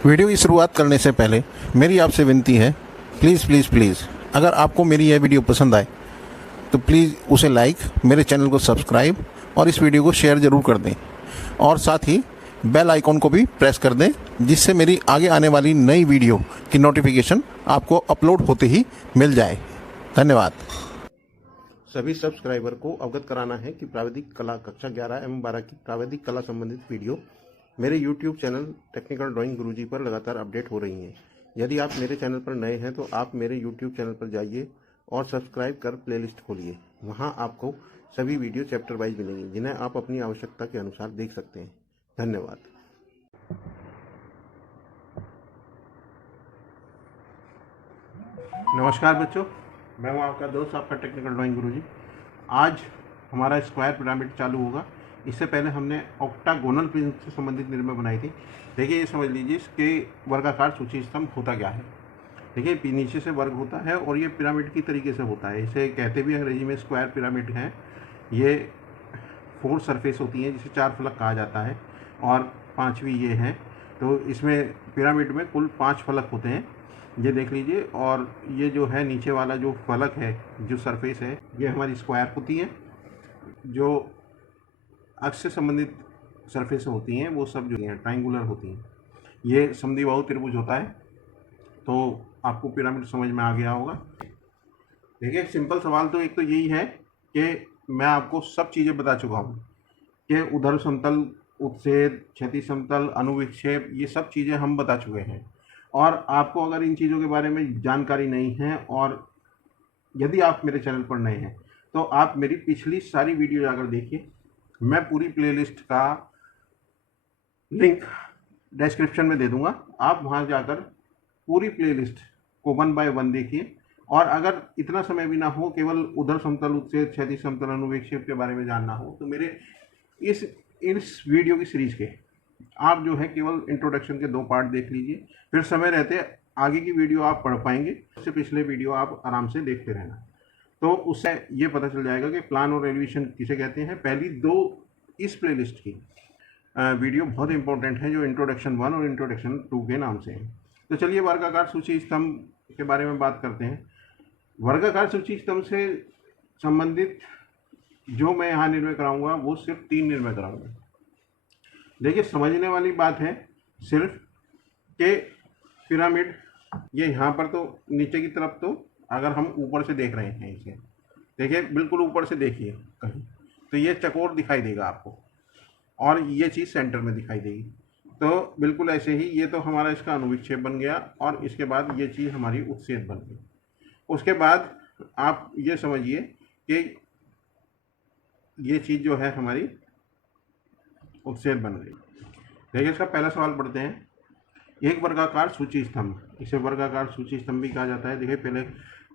Video की शुरुआत करने से पहले मेरी आपसे विनती है, प्लीज़ प्लीज़ प्लीज़ अगर आपको मेरी यह वीडियो पसंद आए तो प्लीज़ उसे लाइक, मेरे चैनल को सब्सक्राइब और इस वीडियो को शेयर ज़रूर कर दें और साथ ही बेल आइकॉन को भी प्रेस कर दें, जिससे मेरी आगे आने वाली नई वीडियो की नोटिफिकेशन आपको अपलोड होते ही मिल जाए। धन्यवाद। सभी सब्सक्राइबर को अवगत कराना है कि प्राविधिक कला कक्षा 11 एवं 12 की प्राविधिक कला संबंधित वीडियो मेरे YouTube चैनल टेक्निकल ड्राइंग गुरुजी पर लगातार अपडेट हो रही हैं। यदि आप मेरे चैनल पर नए हैं तो आप मेरे YouTube चैनल पर जाइए और सब्सक्राइब कर प्लेलिस्ट खोलिए। वहां आपको सभी वीडियो चैप्टर वाइज मिलेंगी, जिन्हें आप अपनी आवश्यकता के अनुसार देख सकते हैं। धन्यवाद। नमस्कार बच्चों, मैं हूं आपका दोस्त, आपका टेक्निकल ड्राइंग गुरुजी। आज हमारा स्क्वायर पिरामिड चालू होगा। इससे पहले हमने ऑक्टागोनल प्रिज्म से संबंधित निर्णय बनाई थी। देखिए, ये समझ लीजिए इसके वर्गाकार सूची स्तंभ होता क्या है। देखिए, नीचे से वर्ग होता है और ये पिरामिड की तरीके से होता है। इसे कहते भी अंग्रेजी में स्क्वायर पिरामिड है। ये 4 सरफेस होती हैं, जिसे 4 फलक कहा जाता है, और 5वीं ये है। तो इसमें पिरामिड में कुल 5 फलक होते हैं, ये देख लीजिए। और ये जो है नीचे वाला जो फलक है, जो सरफेस है, ये हमारी स्क्वायर होती है। जो अक्ष से संबंधित सरफेस होती हैं वो सब जो हैं ट्राइंगुलर होती हैं। ये समद्विबाहु त्रिभुज होता है। तो आपको पिरामिड समझ में आ गया होगा। देखिए, सिंपल सवाल तो एक तो यही है कि मैं आपको सब चीज़ें बता चुका हूँ कि ऊर्ध्व समतल, उत्सेद, क्षैतिज समतल, अनुविक्षेप, ये सब चीज़ें हम बता चुके हैं। और आपको अगर इन चीज़ों के बारे में जानकारी नहीं है और यदि आप मेरे चैनल पर नए हैं तो आप मेरी पिछली सारी वीडियो जाकर देखिए। मैं पूरी प्लेलिस्ट का लिंक डिस्क्रिप्शन में दे दूंगा। आप वहां जाकर पूरी प्लेलिस्ट को 1 बाय 1 देखिए। और अगर इतना समय भी ना हो, केवल ऊर्ध्व समतल, उत्सेद, क्षैतिज समतल, अनुविक्षेप के बारे में जानना हो, तो मेरे इस वीडियो की सीरीज के आप जो है केवल इंट्रोडक्शन के 2 पार्ट देख लीजिए। फिर समय रहते आगे की वीडियो आप पढ़ पाएंगे। उससे पिछले वीडियो आप आराम से देखते रहना, तो उससे ये पता चल जाएगा कि प्लान और एलिवेशन किसे कहते हैं। पहली 2 इस प्लेलिस्ट की वीडियो बहुत इंपॉर्टेंट है, जो इंट्रोडक्शन 1 और इंट्रोडक्शन 2 के नाम से है। तो चलिए वर्गाकार सूची स्तंभ के बारे में बात करते हैं। वर्गाकार सूची स्तंभ से संबंधित जो मैं यहाँ निर्णय कराऊंगा वो सिर्फ 3 निर्णय कराऊंगा। देखिए, समझने वाली बात है सिर्फ कि पिरामिड ये यहाँ पर, तो नीचे की तरफ, तो अगर हम ऊपर से देख रहे हैं इसे, देखिए बिल्कुल ऊपर से देखिए कहीं, तो ये चकोर दिखाई देगा आपको और ये चीज़ सेंटर में दिखाई देगी। तो बिल्कुल ऐसे ही ये तो हमारा इसका अनुविक्षेप बन गया और इसके बाद ये चीज़ हमारी उत्सेद बन गई। उसके बाद आप ये समझिए कि ये चीज़ जो है हमारी उत्सेद बन गई। देखिए, इसका पहला सवाल पढ़ते हैं। एक वर्गाकार सूची स्तंभ, इसे वर्गाकार सूची स्तंभ भी कहा जाता है। देखिए, पहले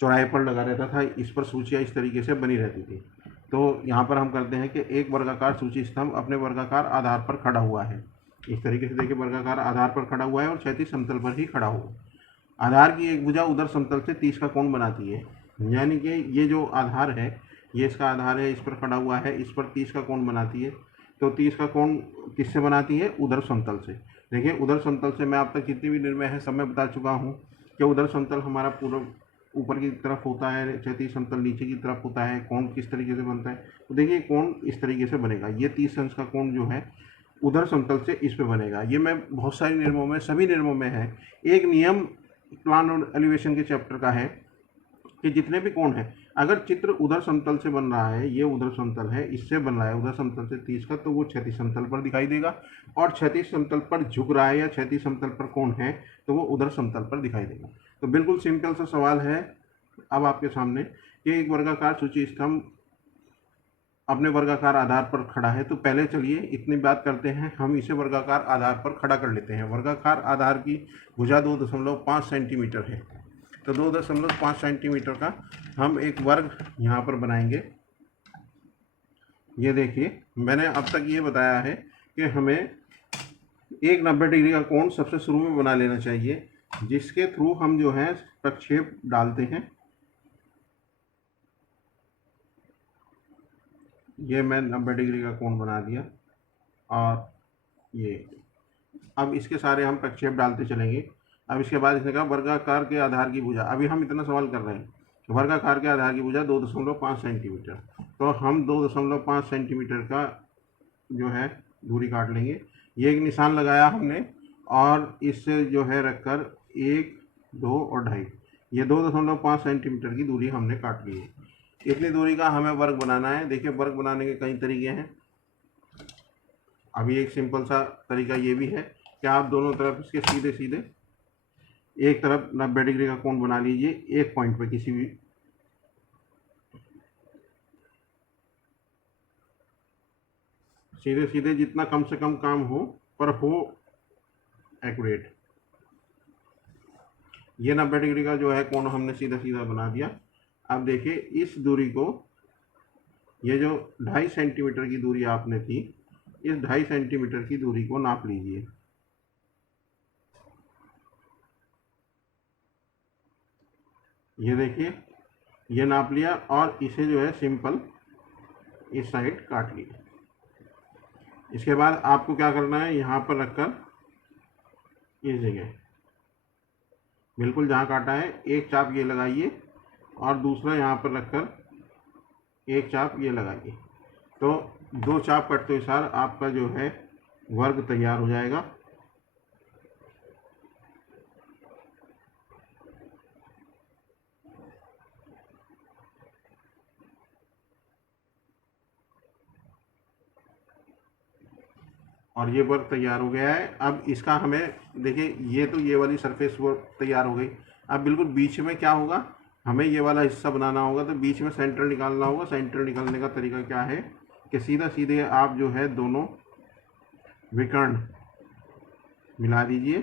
चौराहे पर लगा रहता था, इस पर सूचियाँ इस तरीके से बनी रहती थी। तो यहाँ पर हम करते हैं कि एक वर्गाकार सूची स्तंभ अपने वर्गाकार आधार पर खड़ा हुआ है। इस तरीके से देखिए, वर्गाकार आधार पर खड़ा हुआ है और क्षैतिज समतल पर ही खड़ा हुआ। आधार की एक भुजा उधर समतल से 30 का कोण बनाती है। यानी कि ये जो आधार है, ये इसका आधार है, इस पर खड़ा हुआ है, इस पर 30 का कोण बनाती है। तो 30 का कोण किससे बनाती है? उधर समतल से। देखिए, उधर समतल से मैं आप तक जितनी भी निर्णय है सब मैं बता चुका हूँ कि उधर समतल हमारा पूरा ऊपर की तरफ होता है, क्षैतिज समतल नीचे की तरफ होता है। कोण किस तरीके से बनता है? तो देखिए, कोण इस तरीके से बनेगा। ये 30 अंश का कोण जो है उधर समतल से इस पे बनेगा। ये मैं बहुत सारे नियमों में, सभी नियमों में है। एक नियम प्लान और एलिवेशन के चैप्टर का है कि जितने भी कोण हैं, अगर चित्र उधर समतल से बन रहा है, ये उधर समतल है, इससे बन रहा है उधर समतल से 30 का, तो वो क्षैतिज समतल पर दिखाई देगा। और क्षैतिज समतल पर झुक रहा है या क्षैतिज समतल पर कोण है, तो वो उधर समतल पर दिखाई देगा। तो बिल्कुल सिंपल सा सवाल है अब आपके सामने कि एक वर्गाकार सूची स्तंभ अपने वर्गाकार आधार पर खड़ा है। तो पहले चलिए इतनी बात करते हैं, हम इसे वर्गाकार आधार पर खड़ा कर लेते हैं। वर्गाकार आधार की भुजा 2.5 सेंटीमीटर है। तो 2.5 सेंटीमीटर का हम एक वर्ग यहाँ पर बनाएंगे। ये देखिए, मैंने अब तक ये बताया है कि हमें एक 90 डिग्री का कोण सबसे शुरू में बना लेना चाहिए, जिसके थ्रू हम जो है प्रक्षेप डालते हैं। ये मैं 90 डिग्री का कोण बना दिया। और ये अब इसके सारे हम प्रक्षेप डालते चलेंगे। अब इसके बाद इसने कहा वर्गाकार के आधार की भुजा। अभी हम इतना सवाल कर रहे हैं, वर्गाकार के आधार की भुजा 2.5 सेंटीमीटर, तो हम 2.5 सेंटीमीटर का जो है दूरी काट लेंगे। ये एक निशान लगाया हमने और इससे जो है रखकर 1, 2 और 2.5, ये 2.5 सेंटीमीटर की दूरी हमने काट ली है। इतनी दूरी का हमें वर्ग बनाना है। देखिए वर्ग बनाने के कई तरीके हैं। अभी एक सिंपल सा तरीका ये भी है कि आप दोनों तरफ इसके सीधे सीधे एक तरफ 90 डिग्री का कोण बना लीजिए एक पॉइंट पे, किसी भी सीधे सीधे, जितना कम से कम काम हो पर हो एक्यूरेट। ये 90 डिग्री का जो है कोण हमने सीधा सीधा बना दिया। अब देखिए इस दूरी को, ये जो 2.5 सेंटीमीटर की दूरी आपने थी, इस 2.5 सेंटीमीटर की दूरी को नाप लीजिए। ये देखिए ये नाप लिया और इसे जो है सिंपल इस साइड काट लिया। इसके बाद आपको क्या करना है, यहाँ पर रखकर इस जगह बिल्कुल जहाँ काटा है एक चाप ये लगाइए और दूसरा यहाँ पर रखकर एक चाप ये लगाइए। तो 2 चाप कटते सार आपका जो है वर्ग तैयार हो जाएगा। और ये वर्ग तैयार हो गया है। अब इसका हमें देखिए, ये तो ये वाली सरफेस वर्ग तैयार हो गई। अब बिल्कुल बीच में क्या होगा, हमें ये वाला हिस्सा बनाना होगा, तो बीच में सेंटर निकालना होगा। सेंटर निकालने का तरीका क्या है कि सीधा सीधे आप जो है दोनों विकर्ण मिला दीजिए,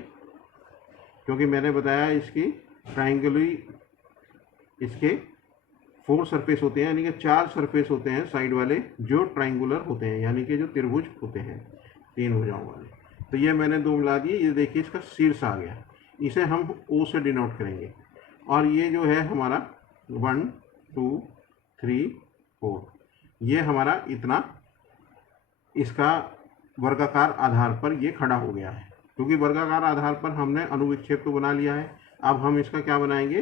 क्योंकि मैंने बताया इसकी ट्राइंगुलरी, इसके 4 सरफेस होते हैं, यानी कि 4 सरफेस होते हैं साइड वाले जो ट्राइंगुलर होते हैं, यानी कि जो त्रिभुज होते हैं 3 भुजाओं वाले। तो ये मैंने 2 मिला दिए। ये देखिए इसका शीर्ष आ गया, इसे हम O से डिनोट करेंगे। और ये जो है हमारा 1, 2, 3, 4, ये हमारा इतना इसका वर्गाकार आधार पर ये खड़ा हो गया है। क्योंकि वर्गाकार आधार पर हमने अनुविक्षेप तो बना लिया है। अब हम इसका क्या बनाएंगे,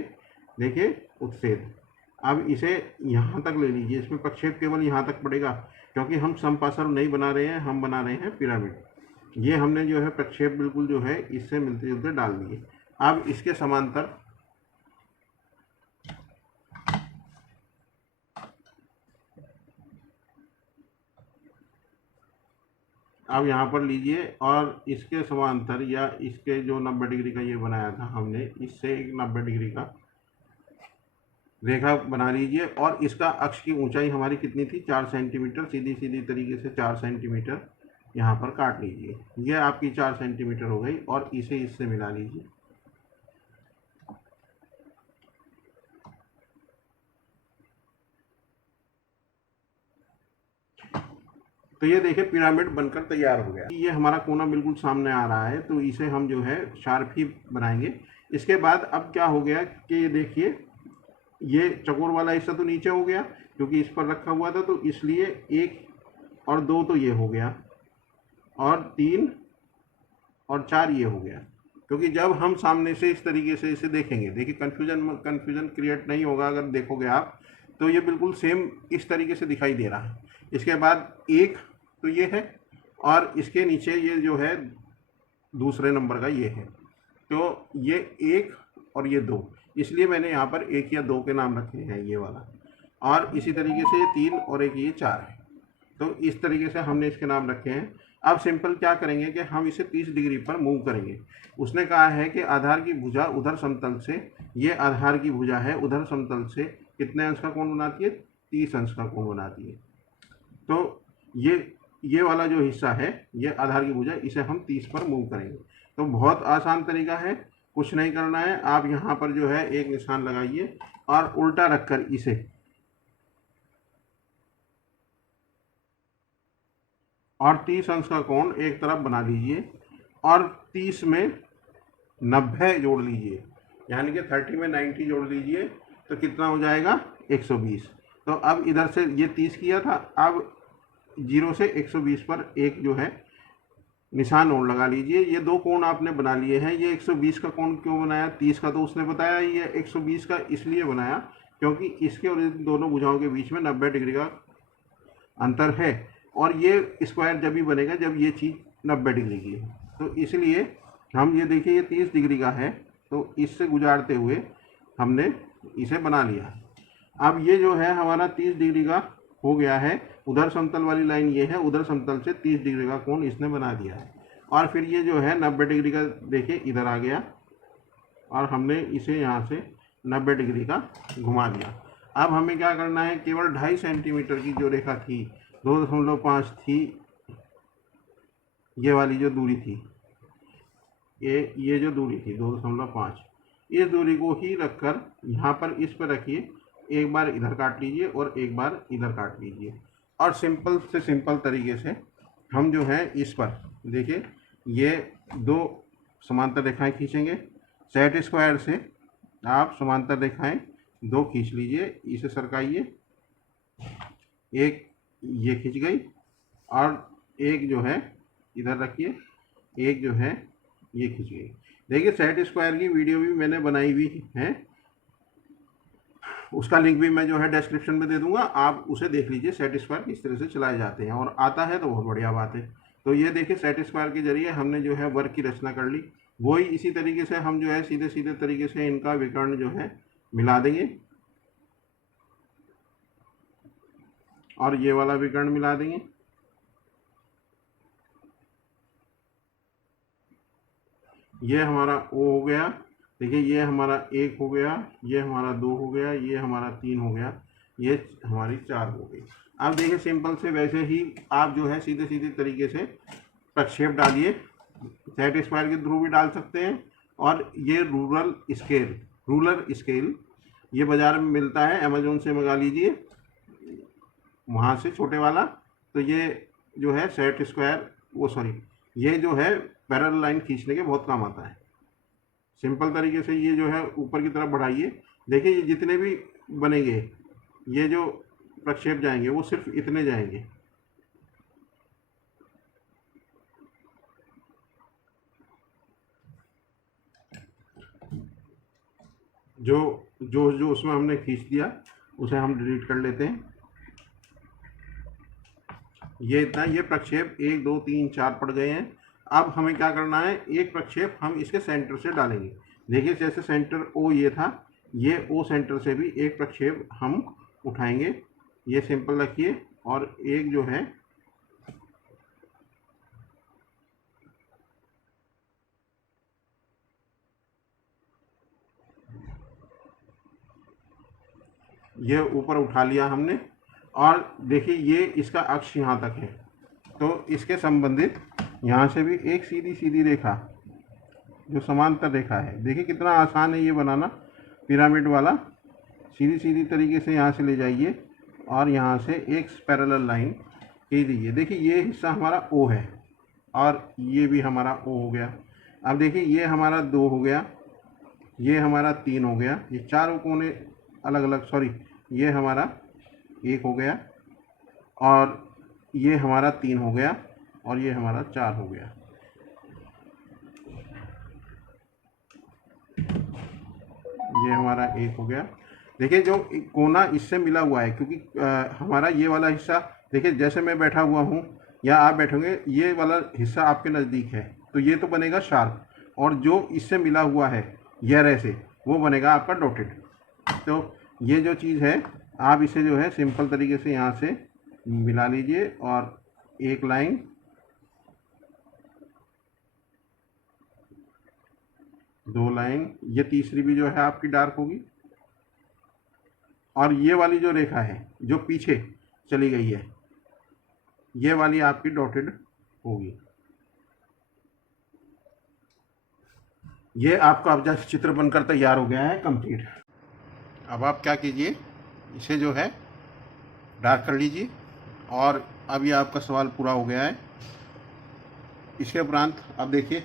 देखिए उत्सेद। अब इसे यहाँ तक ले लीजिए, इसमें प्रक्षेप केवल यहाँ तक पड़ेगा, क्योंकि हम समपार्श्व नहीं बना रहे हैं, हम बना रहे हैं पिरामिड। ये हमने जो है प्रक्षेप बिल्कुल जो है इससे मिलते जुलते डाल दिए। अब इसके समांतर अब यहाँ पर लीजिए और इसके समांतर या इसके जो 90 डिग्री का ये बनाया था हमने, इससे एक 90 डिग्री का रेखा बना लीजिए। और इसका अक्ष की ऊंचाई हमारी कितनी थी, 4 सेंटीमीटर। सीधी सीधी तरीके से 4 सेंटीमीटर यहाँ पर काट लीजिए। ये आपकी 4 सेंटीमीटर हो गई और इसे इससे मिला लीजिए। तो ये देखिए पिरामिड बनकर तैयार हो गया। ये हमारा कोना बिल्कुल सामने आ रहा है, तो इसे हम जो है शार्प ही बनाएंगे। इसके बाद अब क्या हो गया कि ये देखिए ये चकोर वाला हिस्सा तो नीचे हो गया क्योंकि इस पर रखा हुआ था, तो इसलिए 1 और 2 तो ये हो गया और 3 और 4 ये हो गया। क्योंकि जब हम सामने से इस तरीके से इसे देखेंगे, देखिए कन्फ्यूजन क्रिएट नहीं होगा। अगर देखोगे आप तो ये बिल्कुल सेम इस तरीके से दिखाई दे रहा है। इसके बाद 1 तो ये है और इसके नीचे ये जो है दूसरे नंबर का ये है, तो ये 1 और ये 2, इसलिए मैंने यहाँ पर 1 या 2 के नाम रखे हैं ये वाला। और इसी तरीके से ये 3 और एक ये 4 है, तो इस तरीके से हमने इसके नाम रखे हैं। अब सिंपल क्या करेंगे कि हम इसे 30 डिग्री पर मूव करेंगे। उसने कहा है कि आधार की भुजा उधर समतल से, ये आधार की भुजा है उधर समतल से कितने अंश का कोण बनाती है, 30 अंश का कोण बनाती है। तो ये वाला जो हिस्सा है ये आधार की भुजा, इसे हम 30 पर मूव करेंगे। तो बहुत आसान तरीका है, कुछ नहीं करना है। आप यहाँ पर जो है एक निशान लगाइए और उल्टा रखकर इसे और 30 अंश का कोण एक तरफ बना लीजिए और 30 में 90 जोड़ लीजिए, यानी कि 30 में 90 जोड़ लीजिए तो कितना हो जाएगा, 120। तो अब इधर से ये 30 किया था, अब 0 से 120 पर एक जो है निशान और लगा लीजिए। ये दो कोण आपने बना लिए हैं। ये 120 का कोण क्यों बनाया, 30 का तो उसने बताया, ये 120 का इसलिए बनाया क्योंकि इसके और इन दोनों भुजाओं के बीच में 90 डिग्री का अंतर है, और ये स्क्वायर जब भी बनेगा जब ये चीज़ 90 डिग्री की है। तो इसलिए हम ये देखिए, ये 30 डिग्री का है, तो इससे गुजारते हुए हमने इसे बना लिया। अब ये जो है हमारा 30 डिग्री का हो गया है। उधर समतल वाली लाइन ये है, उधर समतल से 30 डिग्री का कोण इसने बना दिया है। और फिर ये जो है 90 डिग्री का देखिए इधर आ गया, और हमने इसे यहाँ से 90 डिग्री का घुमा दिया। अब हमें क्या करना है, केवल 2.5 सेंटीमीटर की जो रेखा थी, 2.5 थी, ये वाली जो दूरी थी, ये जो दूरी थी 2.5, इस दूरी को ही रखकर यहाँ पर इस पर रखिए, एक बार इधर काट लीजिए और एक बार इधर काट लीजिए, और सिंपल से सिंपल तरीके से हम जो है इस पर देखिए ये दो समांतर रेखाएं खींचेंगे। सेट स्क्वायर से आप समांतर रेखाएं दो खींच लीजिए, इसे सरकाइए, एक ये खींच गई, और एक जो है इधर रखिए, एक जो है ये खींच गई। देखिए सेट स्क्वायर की वीडियो भी मैंने बनाई हुई है, उसका लिंक भी मैं जो है डिस्क्रिप्शन में दे दूंगा, आप उसे देख लीजिए सेट स्क्वायर किस तरह से चलाए जाते हैं, और आता है तो बहुत बढ़िया बात है। तो ये देखिए सेट स्क्वायर के जरिए हमने जो है वर्ग की रचना कर ली। वही इसी तरीके से हम जो है सीधे सीधे तरीके से इनका विकर्ण जो है मिला देंगे, और ये वाला विकर्ण मिला देंगे। ये हमारा ओ हो गया, देखिए ये हमारा 1 हो गया, ये हमारा 2 हो गया, ये हमारा 3 हो गया, ये हमारी 4 हो गई। अब देखिए सिंपल से वैसे ही आप जो है सीधे सीधे तरीके से प्रक्षेप डालिए। सेट स्क्वायर के थ्रू भी डाल सकते हैं, और ये रूलर स्केल ये बाज़ार में मिलता है, अमेजोन से मंगा लीजिए, वहाँ से छोटे वाला। तो ये जो है सेट स्क्वायर ये जो है पैरेलल लाइन खींचने के बहुत काम आता है। सिंपल तरीके से ये जो है ऊपर की तरफ बढ़ाइए, देखिए ये जितने भी बनेंगे, ये जो प्रक्षेप जाएंगे वो सिर्फ इतने जाएंगे। जो जो जो उसमें हमने खींच दिया उसे हम डिलीट कर लेते हैं। ये इतना, ये प्रक्षेप 1 2 3 4 पड़ गए हैं। अब हमें क्या करना है, एक प्रक्षेप हम इसके सेंटर से डालेंगे। देखिए जैसे सेंटर ओ ये था, ये ओ सेंटर से भी एक प्रक्षेप हम उठाएंगे। ये सिंपल रखिए, और एक जो है ये ऊपर उठा लिया हमने, और देखिए ये इसका अक्ष यहाँ तक है, तो इसके संबंधित यहाँ से भी एक सीधी सीधी रेखा जो समांतर रेखा है, देखिए कितना आसान है ये बनाना पिरामिड वाला। सीधी सीधी तरीके से यहाँ से ले जाइए, और यहाँ से एक पैरेलल लाइन खींच दीजिए। देखिए ये हिस्सा हमारा ओ है, और ये भी हमारा ओ हो गया। अब देखिए ये हमारा 2 हो गया, ये हमारा 3 हो गया, ये चारों कोने अलग अलग, ये हमारा 1 हो गया, और ये हमारा 3 हो गया, और ये हमारा 4 हो गया। ये हमारा 1 हो गया। देखिए जो कोना इससे मिला हुआ है, क्योंकि हमारा ये वाला हिस्सा, देखिए जैसे मैं बैठा हुआ हूँ या आप बैठोगे, ये वाला हिस्सा आपके नज़दीक है, तो ये तो बनेगा शार्प, और जो इससे मिला हुआ है ये से, वो बनेगा आपका डॉटेड। तो ये जो चीज़ है, आप इसे जो है सिंपल तरीके से यहाँ से मिला लीजिए, और एक लाइन, दो लाइन, ये तीसरी भी जो है आपकी डार्क होगी, और ये वाली जो रेखा है जो पीछे चली गई है, ये वाली आपकी डॉटेड होगी। ये आपका अब जैसे चित्र बनकर तैयार हो गया है कंप्लीट। अब आप क्या कीजिए, इसे जो है डार्क कर लीजिए, और अब ये आपका सवाल पूरा हो गया है। इसके उपरांत अब देखिए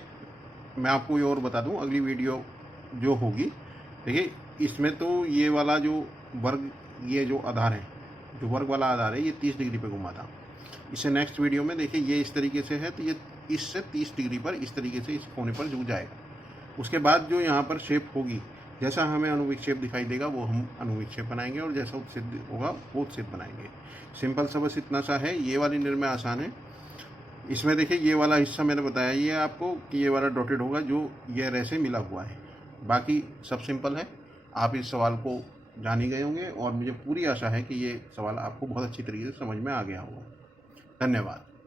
मैं आपको ये और बता दूं, अगली वीडियो जो होगी, देखिए इसमें तो ये वाला जो वर्ग, ये जो आधार है, जो वर्ग वाला आधार है, ये 30 डिग्री पे घुमा था। इसे नेक्स्ट वीडियो में देखिए ये इस तरीके से है, तो ये इस से 30 डिग्री पर इस तरीके से इस कोने पर झुक जाएगा। उसके बाद जो यहाँ पर शेप होगी, जैसा हमें अनुविक्षेप दिखाई देगा वो हम अनुविक्षेप बनाएंगे, और जैसा उत्क्षेप होगा वो उत्क्षेप बनाएंगे। सिंपल सा बस इतना सा है। ये वाली निर्णय आसान है। इसमें देखिए ये वाला हिस्सा मैंने बताया ये आपको कि ये वाला डॉटेड होगा जो ये रे से मिला हुआ है। बाकी सब सिंपल है। आप इस सवाल को जान ही गए होंगे और मुझे पूरी आशा है कि ये सवाल आपको बहुत अच्छी तरीके से समझ में आ गया होगा। धन्यवाद।